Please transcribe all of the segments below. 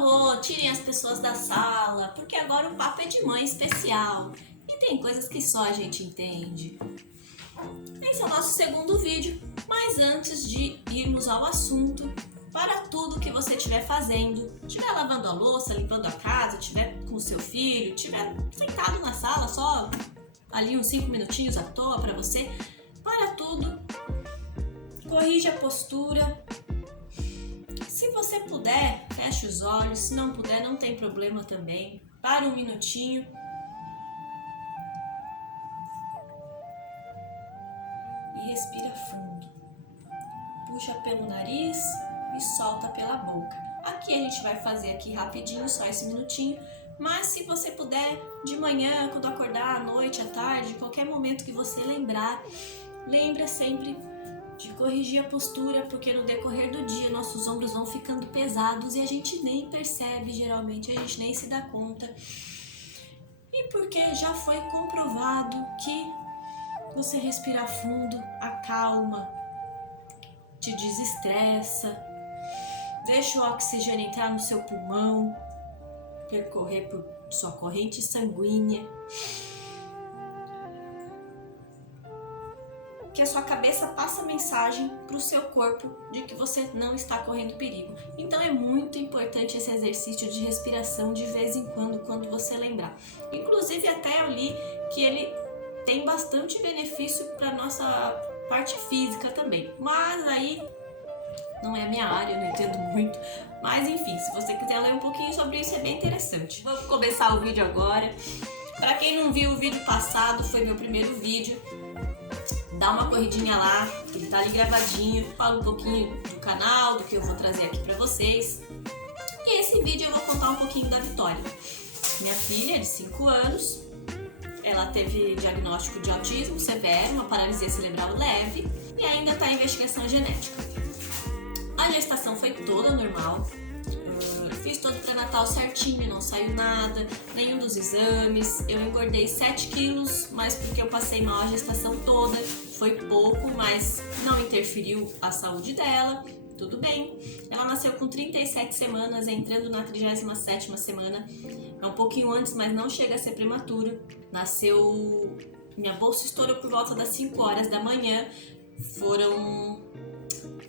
favor, tirem as pessoas da sala, porque agora o papo é de mãe especial e tem coisas que só a gente entende. Esse é o nosso segundo vídeo, mas antes de irmos ao assunto, para tudo que você estiver fazendo, estiver lavando a louça, limpando a casa, estiver com o seu filho, estiver sentado na sala, só ali uns 5 minutinhos à toa para você, para tudo, corrija a postura. Se você puder, feche os olhos, se não puder, não tem problema também. Para um minutinho. E respira fundo. Puxa pelo nariz e solta pela boca. Aqui a gente vai fazer aqui rapidinho, só esse minutinho. Mas se você puder, de manhã, quando acordar, à noite, à tarde, qualquer momento que você lembrar, lembra sempre de corrigir a postura, porque no decorrer do dia nossos ombros vão ficando pesados e a gente nem percebe, geralmente, a gente nem se dá conta. E porque já foi comprovado que você respirar fundo, acalma, te desestressa, deixa o oxigênio entrar no seu pulmão, percorrer por sua corrente sanguínea, que a sua cabeça passa a mensagem para o seu corpo de que você não está correndo perigo. Então é muito importante esse exercício de respiração de vez em quando você lembrar. Inclusive até eu li que ele tem bastante benefício para nossa parte física também. Mas aí não é a minha área, eu não entendo muito. Mas enfim, se você quiser ler um pouquinho sobre isso, é bem interessante. Vamos começar o vídeo agora. Para quem não viu o vídeo passado, foi meu primeiro vídeo. Dá uma corridinha lá, que ele tá ali gravadinho. Fala um pouquinho do canal, do que eu vou trazer aqui pra vocês. E esse vídeo eu vou contar um pouquinho da Vitória. Minha filha, de 5 anos, ela teve diagnóstico de autismo severo, uma paralisia cerebral leve e ainda tá em investigação genética. A gestação foi toda normal. Fiz todo o pré-natal certinho, não saiu nada, nenhum dos exames. Eu engordei 7 quilos, mas porque eu passei mal a gestação toda, foi pouco, mas não interferiu a saúde dela, tudo bem. Ela nasceu com 37 semanas, entrando na 37ª semana, é um pouquinho antes, mas não chega a ser prematura. Nasceu, minha bolsa estourou por volta das 5 horas da manhã, foram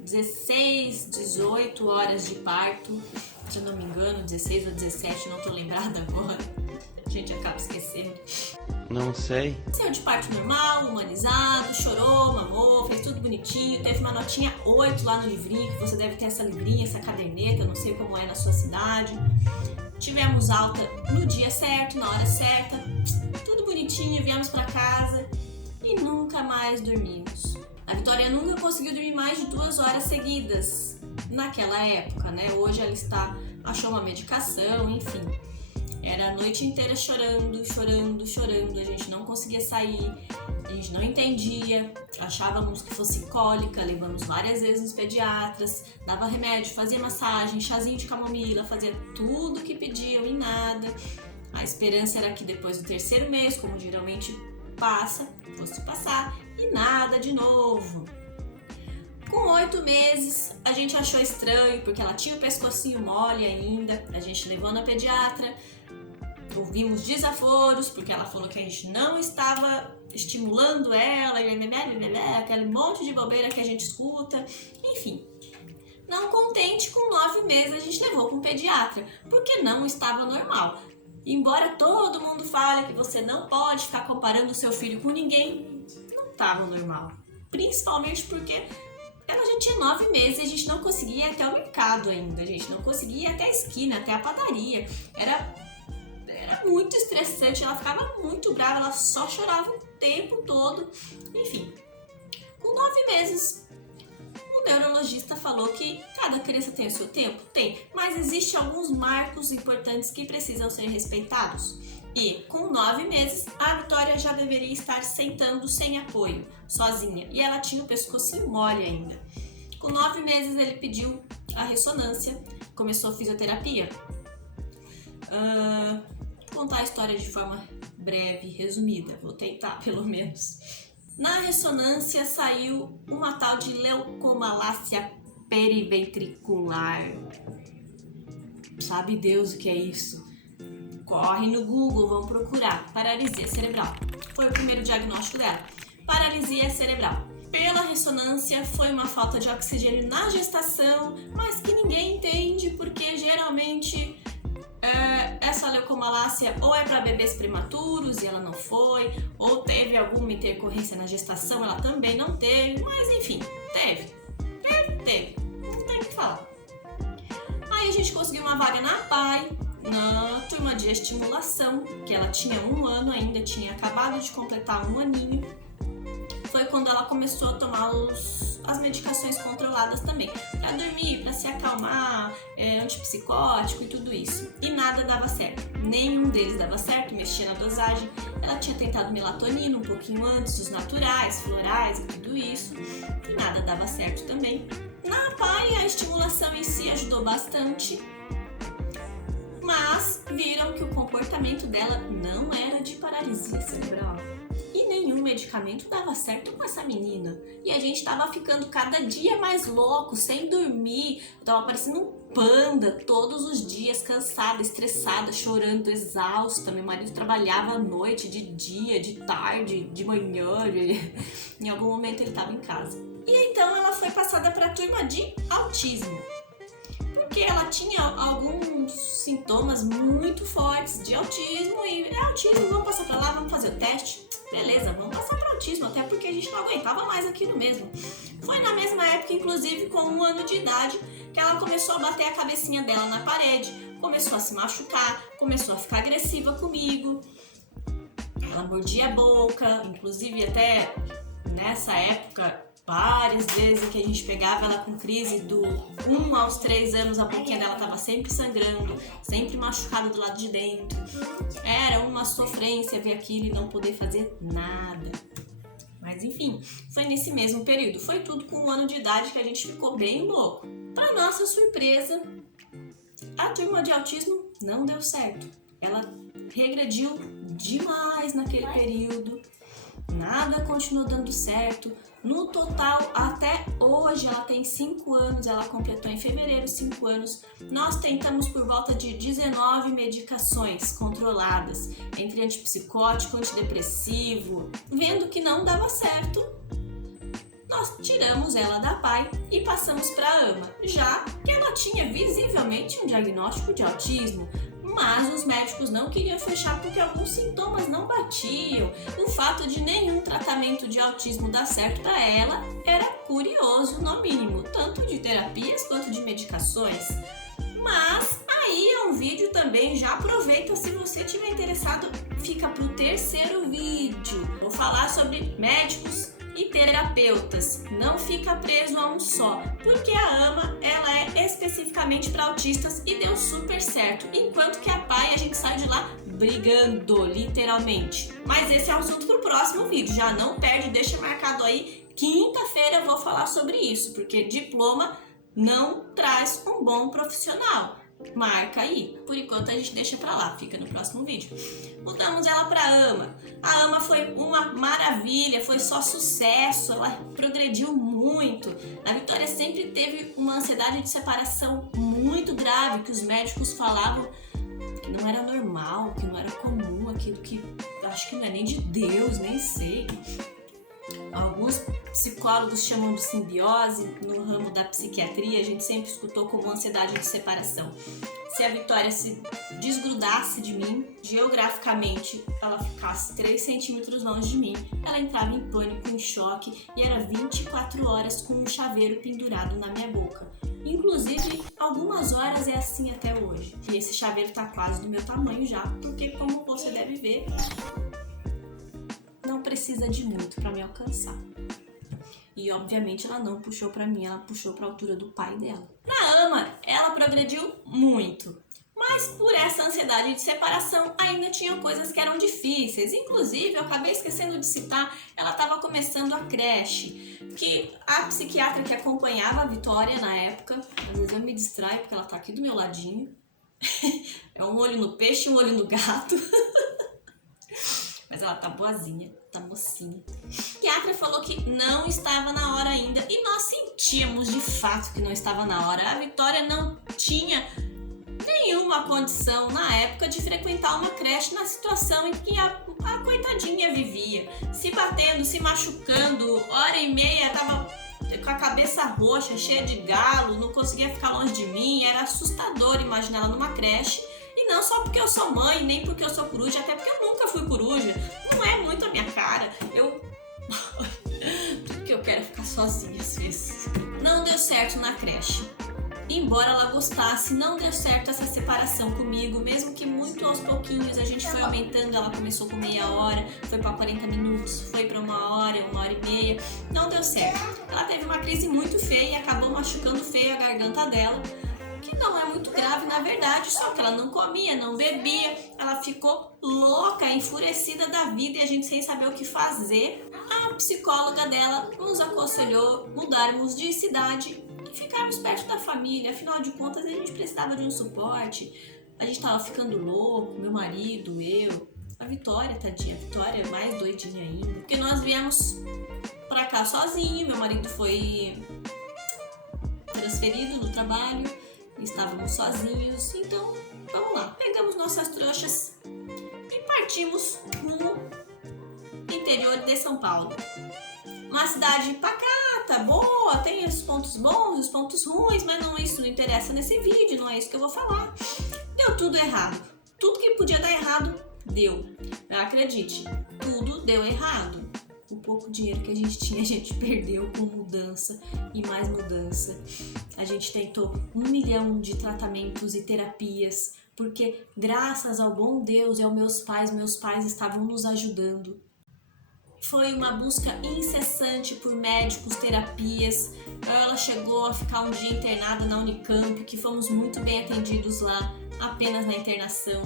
16, 18 horas de parto. Se eu não me engano, 16 ou 17, não tô lembrada agora. A gente acaba esquecendo. Não sei. Saiu de parto normal, humanizado, chorou, mamou, fez tudo bonitinho. Teve uma notinha 8 lá no livrinho, que você deve ter essa livrinha, essa caderneta, não sei como é na sua cidade. Tivemos alta no dia certo, na hora certa, tudo bonitinho, viemos pra casa e nunca mais dormimos. A Vitória nunca conseguiu dormir mais de 2 horas seguidas naquela época, né? Hoje ela achou uma medicação, enfim. Era a noite inteira chorando, a gente não conseguia sair, a gente não entendia, achávamos que fosse cólica, levamos várias vezes nos pediatras, dava remédio, fazia massagem, chazinho de camomila, fazia tudo que pediam e nada. A esperança era que depois do 3º mês, como geralmente fosse passar e nada de novo. Com 8 meses, a gente achou estranho, porque ela tinha o pescocinho mole ainda, a gente levou na pediatra, ouvimos desaforos, porque ela falou que a gente não estava estimulando ela, aquele monte de bobeira que a gente escuta, enfim. Não contente, com 9 meses a gente levou para um pediatra, porque não estava normal. Embora todo mundo fale que você não pode ficar comparando o seu filho com ninguém, não estava normal. Principalmente porque ela já tinha 9 meses e a gente não conseguia ir até o mercado ainda, a gente não conseguia ir até a esquina, até a padaria. Era muito estressante, ela ficava muito brava, ela só chorava o tempo todo. Enfim, com 9 meses, o neurologista falou que cada criança tem o seu tempo? Tem, mas existem alguns marcos importantes que precisam ser respeitados. E com 9 meses, a Vitória já deveria estar sentando sem apoio, sozinha. E ela tinha o pescocinho mole ainda. Com 9 meses, ele pediu a ressonância, começou a fisioterapia. Vou contar a história de forma breve, resumida. Vou tentar, pelo menos. Na ressonância, saiu uma tal de leucomalácia periventricular. sabe Deus o que é isso. Corre no Google, vão procurar. Paralisia cerebral. Foi o primeiro diagnóstico dela. Paralisia cerebral. Pela ressonância, foi uma falta de oxigênio na gestação, mas que ninguém entende porque geralmente essa leucomalácia ou é para bebês prematuros e ela não foi, ou teve alguma intercorrência na gestação, ela também não teve, mas enfim, teve, não tem o que falar. Aí a gente conseguiu uma vaga na PAI, na turma de estimulação, que ela tinha 1 ano ainda, tinha acabado de completar 1 aninho. Foi quando ela começou a tomar as medicações controladas também, para dormir, para se acalmar, antipsicótico e tudo isso. E nada dava certo, nenhum deles dava certo, mexia na dosagem. Ela tinha tentado melatonina um pouquinho antes, os naturais, florais e tudo isso, e nada dava certo também. Na PAI, a estimulação em si ajudou bastante, mas viram que o comportamento dela não era de paralisia cerebral. E nenhum medicamento dava certo com essa menina. E a gente tava ficando cada dia mais louco, sem dormir. Eu tava parecendo um panda todos os dias, cansada, estressada, chorando, exausta. Meu marido trabalhava à noite, de dia, de tarde, de manhã. Em algum momento ele tava em casa. E então ela foi passada para a turma de autismo. Porque ela tinha alguns sintomas muito fortes de autismo. E autismo, vamos passar para lá, vamos fazer o teste. Beleza, vamos passar para autismo, até porque a gente não aguentava mais aquilo mesmo. Foi na mesma época, inclusive com 1 ano de idade, que ela começou a bater a cabecinha dela na parede, começou a se machucar, começou a ficar agressiva comigo. Ela mordia a boca, inclusive até nessa época, várias vezes que a gente pegava ela com crise do 1 aos 3 anos, a boquinha dela estava sempre sangrando, sempre machucada do lado de dentro. Era uma sofrência ver aquilo e não poder fazer nada. Mas enfim, foi nesse mesmo período. Foi tudo com 1 ano de idade que a gente ficou bem louco. Para nossa surpresa, a turma de autismo não deu certo. Ela regrediu demais naquele período. Nada continuou dando certo. No total, até hoje, ela tem 5 anos, ela completou em fevereiro 5 anos. Nós tentamos por volta de 19 medicações controladas, entre antipsicótico, antidepressivo. Vendo que não dava certo, nós tiramos ela da PAI e passamos para a AMA, já que ela tinha visivelmente um diagnóstico de autismo. Mas os médicos não queriam fechar porque alguns sintomas não batiam. O fato de nenhum tratamento de autismo dar certo para ela era curioso, no mínimo, tanto de terapias quanto de medicações. Mas aí é um vídeo também, já aproveita, se você estiver interessado, fica para o 3º vídeo. Vou falar sobre médicos e terapeutas, não fica preso a um só, porque a AMA ela é especificamente para autistas e deu super certo, enquanto que a PAI a gente sai de lá brigando, literalmente. Mas esse é um assunto pro próximo vídeo, já não perde, deixa marcado aí, quinta-feira eu vou falar sobre isso, porque diploma não traz um bom profissional. Marca aí. Por enquanto a gente deixa pra lá, fica no próximo vídeo. Mudamos ela pra AMA. A AMA foi uma maravilha, foi só sucesso, ela progrediu muito. A Vitória sempre teve uma ansiedade de separação muito grave, que os médicos falavam que não era normal, que não era comum, aquilo que acho que não é nem de Deus, nem sei. Alguns psicólogos chamam de simbiose, no ramo da psiquiatria a gente sempre escutou como ansiedade de separação. Se a Vitória se desgrudasse de mim, geograficamente ela ficasse 3 centímetros longe de mim, ela entrava em pânico, em choque e era 24 horas com um chaveiro pendurado na minha boca. Inclusive, algumas horas é assim até hoje. E esse chaveiro tá quase do meu tamanho já, porque como você deve ver, não precisa de muito para me alcançar. E obviamente ela não puxou para mim, ela puxou para a altura do pai dela. Na AMA, ela progrediu muito, mas por essa ansiedade de separação ainda tinham coisas que eram difíceis. Inclusive, eu acabei esquecendo de citar, ela estava começando a creche, que a psiquiatra que acompanhava a Vitória na época, às vezes eu me distraio porque ela tá aqui do meu ladinho, é um olho no peixe e um olho no gato. Mas ela tá boazinha, tá mocinha. A psiquiatra falou que não estava na hora ainda e nós sentíamos de fato que não estava na hora. A Vitória não tinha nenhuma uma condição na época de frequentar uma creche na situação em que a coitadinha vivia, se batendo, se machucando, hora e meia tava com a cabeça roxa, cheia de galo, não conseguia ficar longe de mim, era assustador imaginar ela numa creche. E não só porque eu sou mãe, nem porque eu sou coruja, até porque eu nunca fui coruja, não é muito a minha cara, porque eu quero ficar sozinha às vezes. Não deu certo na creche. Embora ela gostasse, não deu certo essa separação comigo, mesmo que muito aos pouquinhos a gente foi aumentando. Ela começou com meia hora, foi para 40 minutos, foi para uma hora e meia, não deu certo. Ela teve uma crise muito feia e acabou machucando feio a garganta dela, que não é muito grave na verdade, só que ela não comia, não bebia, ela ficou louca, enfurecida da vida e a gente sem saber o que fazer. A psicóloga dela nos aconselhou mudarmos de cidade e ficarmos perto da família, afinal de contas a gente precisava de um suporte, a gente tava ficando louco, meu marido, eu, a Vitória, tadinha, a Vitória é mais doidinha ainda, porque nós viemos pra cá sozinho, meu marido foi transferido no trabalho, estávamos sozinhos, então vamos lá, pegamos nossas trouxas e partimos rumo interior de São Paulo. Uma cidade pacata, boa, tem os pontos bons, os pontos ruins, mas isso não interessa nesse vídeo, não é isso que eu vou falar. Deu tudo errado. Tudo que podia dar errado, deu. Acredite, tudo deu errado. O pouco dinheiro que a gente tinha, a gente perdeu com mudança e mais mudança. A gente tentou 1 milhão de tratamentos e terapias, porque graças ao bom Deus e aos meus pais estavam nos ajudando. Foi uma busca incessante por médicos, terapias. Ela chegou a ficar um dia internada na Unicamp, que fomos muito bem atendidos lá, apenas na internação.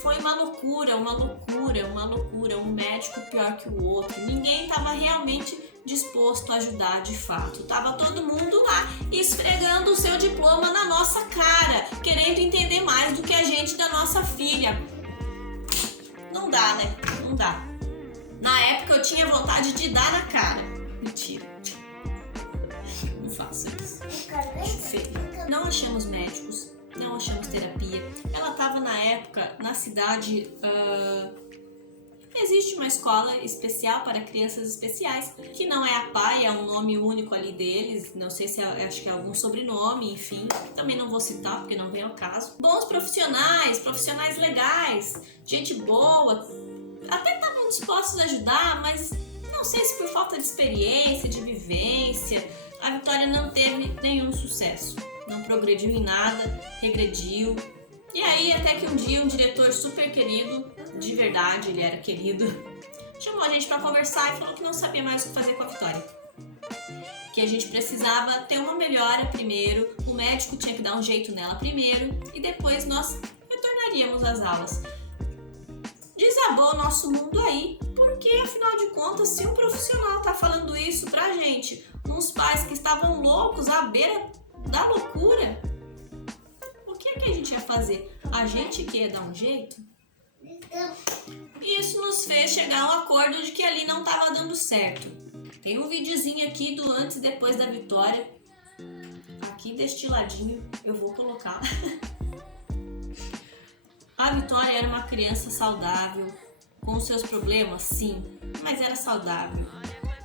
Foi uma loucura, um médico pior que o outro. Ninguém estava realmente disposto a ajudar de fato. Tava todo mundo lá esfregando o seu diploma na nossa cara, querendo entender mais do que a gente da nossa filha. Não dá, né? Não dá. Na época eu tinha vontade de dar na cara. Mentira. Não faço isso. Não achamos médicos, não achamos terapia. Ela estava na época na cidade. Existe uma escola especial para crianças especiais, que não é a PAI, é um nome único ali deles. Não sei se acho que é algum sobrenome, enfim. Também não vou citar porque não vem ao caso. Bons profissionais legais, gente boa. Até estavam dispostos a ajudar, mas não sei se por falta de experiência, de vivência, a Vitória não teve nenhum sucesso. Não progrediu em nada, regrediu. E aí até que um dia um diretor super querido, de verdade ele era querido, chamou a gente para conversar e falou que não sabia mais o que fazer com a Vitória. Que a gente precisava ter uma melhora primeiro, o médico tinha que dar um jeito nela primeiro e depois nós retornaríamos às aulas. Desabou o nosso mundo aí, porque afinal de contas, se um profissional tá falando isso pra gente, uns pais que estavam loucos à beira da loucura, o que é que a gente ia fazer? A gente que ia dar um jeito? Isso nos fez chegar a um acordo de que ali não tava dando certo. Tem um videozinho aqui do antes e depois da Vitória, aqui destiladinho, eu vou colocar. A Vitória era uma criança saudável, com seus problemas, sim, mas era saudável.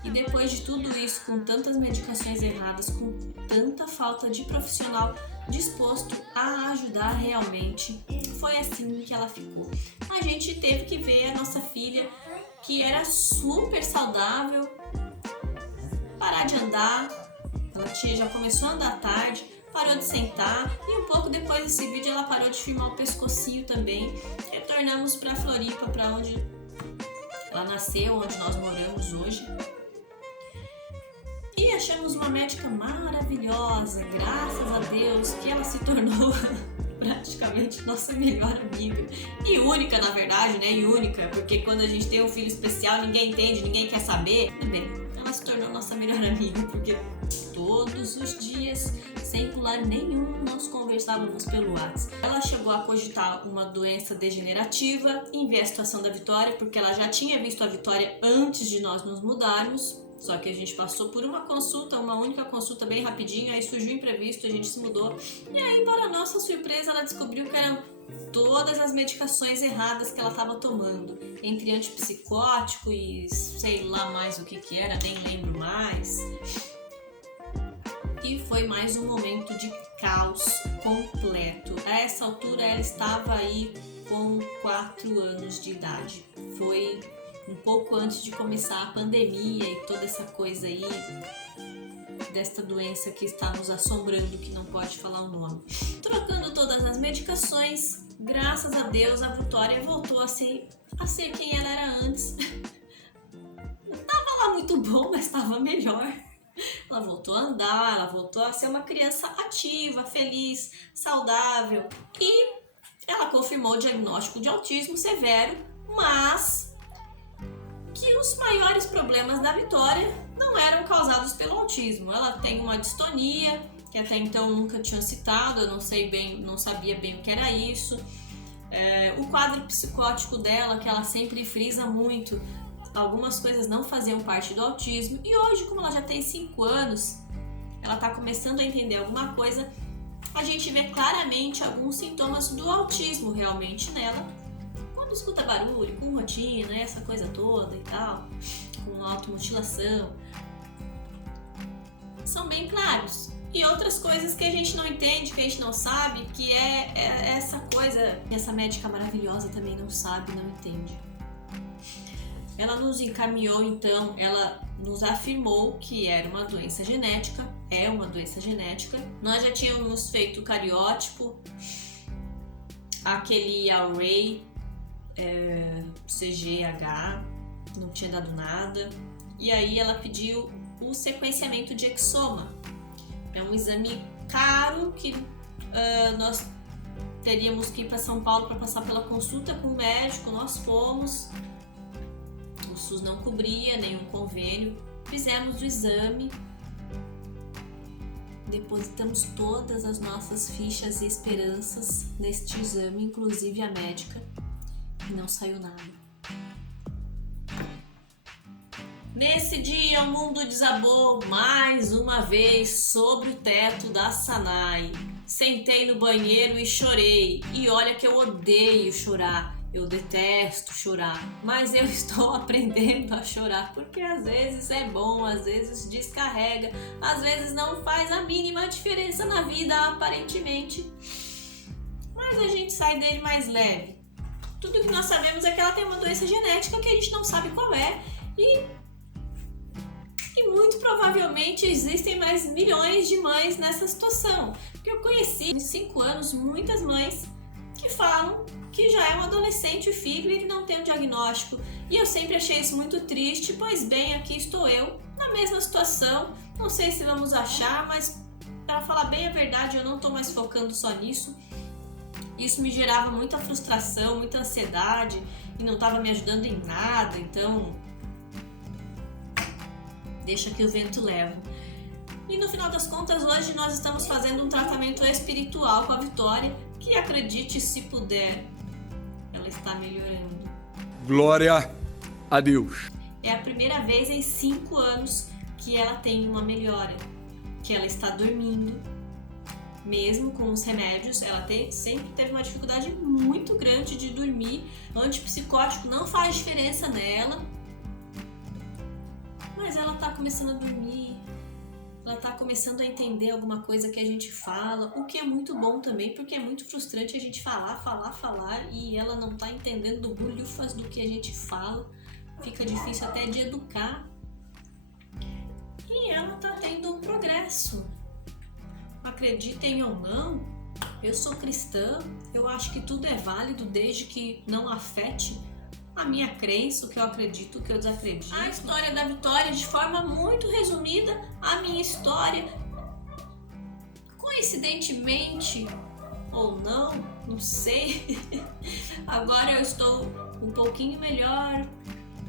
E depois de tudo isso, com tantas medicações erradas, com tanta falta de profissional disposto a ajudar realmente, foi assim que ela ficou. A gente teve que ver a nossa filha, que era super saudável, parar de andar. Ela já começou a andar tarde, parou de sentar e um pouco depois desse vídeo ela parou de firmar o pescocinho também. Retornamos para Floripa, para onde ela nasceu, onde nós moramos hoje. E achamos uma médica maravilhosa, graças a Deus, que ela se tornou praticamente nossa melhor amiga. E única, na verdade, né? E única, porque quando a gente tem um filho especial, ninguém entende, ninguém quer saber. E bem, ela se tornou nossa melhor amiga, porque todos os dias, sem pular nenhum, nós conversávamos pelo WhatsApp. Ela chegou a cogitar uma doença degenerativa em ver a situação da Vitória, porque ela já tinha visto a Vitória antes de nós nos mudarmos. Só que a gente passou por uma consulta, uma única consulta bem rapidinho, aí surgiu um imprevisto, a gente se mudou. E aí, para nossa surpresa, ela descobriu que eram todas as medicações erradas que ela estava tomando. Entre antipsicótico e sei lá mais o que era, nem lembro mais. E foi mais um momento de caos completo. A essa altura ela estava aí com 4 anos de idade. Foi um pouco antes de começar a pandemia e toda essa coisa aí desta doença que está nos assombrando, que não pode falar o nome. Trocando todas as medicações, graças a Deus a Vitória voltou a ser quem ela era antes. Não estava lá muito bom, mas estava melhor. Ela voltou a andar, ela voltou a ser uma criança ativa, feliz, saudável. E ela confirmou o diagnóstico de autismo severo, mas que os maiores problemas da Vitória não eram causados pelo autismo. Ela tem uma distonia, que até então nunca tinha citado, eu não sabia bem o que era isso. O quadro psicótico dela, que ela sempre frisa muito, algumas coisas não faziam parte do autismo. E hoje, como ela já tem 5 anos, ela está começando a entender alguma coisa, a gente vê claramente alguns sintomas do autismo realmente nela. Quando escuta barulho, com rotina, essa coisa toda e tal, com automutilação, são bem claros. E outras coisas que a gente não entende, que a gente não sabe, que é essa coisa que essa médica maravilhosa também não sabe, não entende. Ela nos encaminhou, então, ela nos afirmou que era uma doença genética, é uma doença genética. Nós já tínhamos feito o cariótipo, aquele array, CGH, não tinha dado nada. E aí ela pediu o sequenciamento de exoma. É um exame caro que nós teríamos que ir para São Paulo para passar pela consulta com o médico. Nós fomos, o SUS não cobria nenhum convênio, fizemos o exame, depositamos todas as nossas fichas e esperanças neste exame, inclusive a médica, e não saiu nada. Nesse dia, o mundo desabou mais uma vez sobre o teto da Sanai. Sentei no banheiro e chorei. E olha que eu odeio chorar, eu detesto chorar. Mas eu estou aprendendo a chorar, porque às vezes é bom, às vezes descarrega, às vezes não faz a mínima diferença na vida, aparentemente. Mas a gente sai dele mais leve. Tudo que nós sabemos é que ela tem uma doença genética que a gente não sabe qual é. E muito provavelmente existem mais milhões de mães nessa situação. Porque eu conheci em 5 anos muitas mães que falam que já é um adolescente o filho e que não tem um diagnóstico. E eu sempre achei isso muito triste, pois bem, aqui estou eu, na mesma situação. Não sei se vamos achar, mas para falar bem a verdade, eu não estou mais focando só nisso. Isso me gerava muita frustração, muita ansiedade e não estava me ajudando em nada, então deixa que o vento leva. E no final das contas, hoje nós estamos fazendo um tratamento espiritual com a Vitória, que acredite se puder, ela está melhorando. Glória a Deus. É a primeira vez em 5 anos que ela tem uma melhora, que ela está dormindo, mesmo com os remédios. Ela sempre teve uma dificuldade muito grande de dormir. O antipsicótico não faz diferença nela. Mas ela tá começando a dormir, ela tá começando a entender alguma coisa que a gente fala, o que é muito bom também, porque é muito frustrante a gente falar e ela não tá entendendo bolhufas do que a gente fala, fica difícil até de educar. E ela tá tendo um progresso. Acreditem ou não, eu sou cristã, eu acho que tudo é válido desde que não afete a minha crença, o que eu acredito, o que eu desacredito. A história da Vitória, de forma muito resumida, a minha história, coincidentemente ou não sei, agora eu estou um pouquinho melhor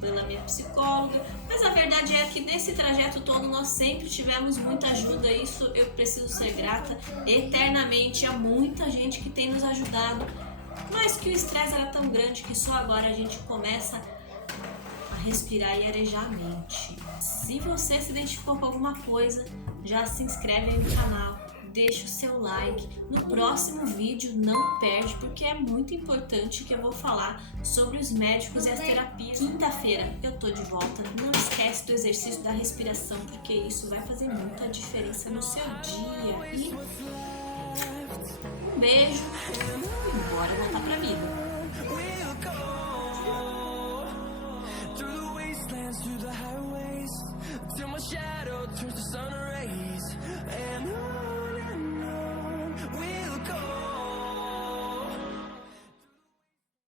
pela minha psicóloga, mas a verdade é que nesse trajeto todo nós sempre tivemos muita ajuda, isso eu preciso ser grata eternamente a muita gente que tem nos ajudado. Mas que o estresse era tão grande que só agora a gente começa a respirar e arejar a mente. Se você se identificou com alguma coisa, já se inscreve aí no canal, deixa o seu like. No próximo vídeo não perde, porque é muito importante que eu vou falar sobre os médicos e as terapias. Quinta-feira eu tô de volta. Não esquece do exercício da respiração, porque isso vai fazer muita diferença no seu dia. E um beijo e bora voltar pra vida. Till my shadow turns to sun rays, and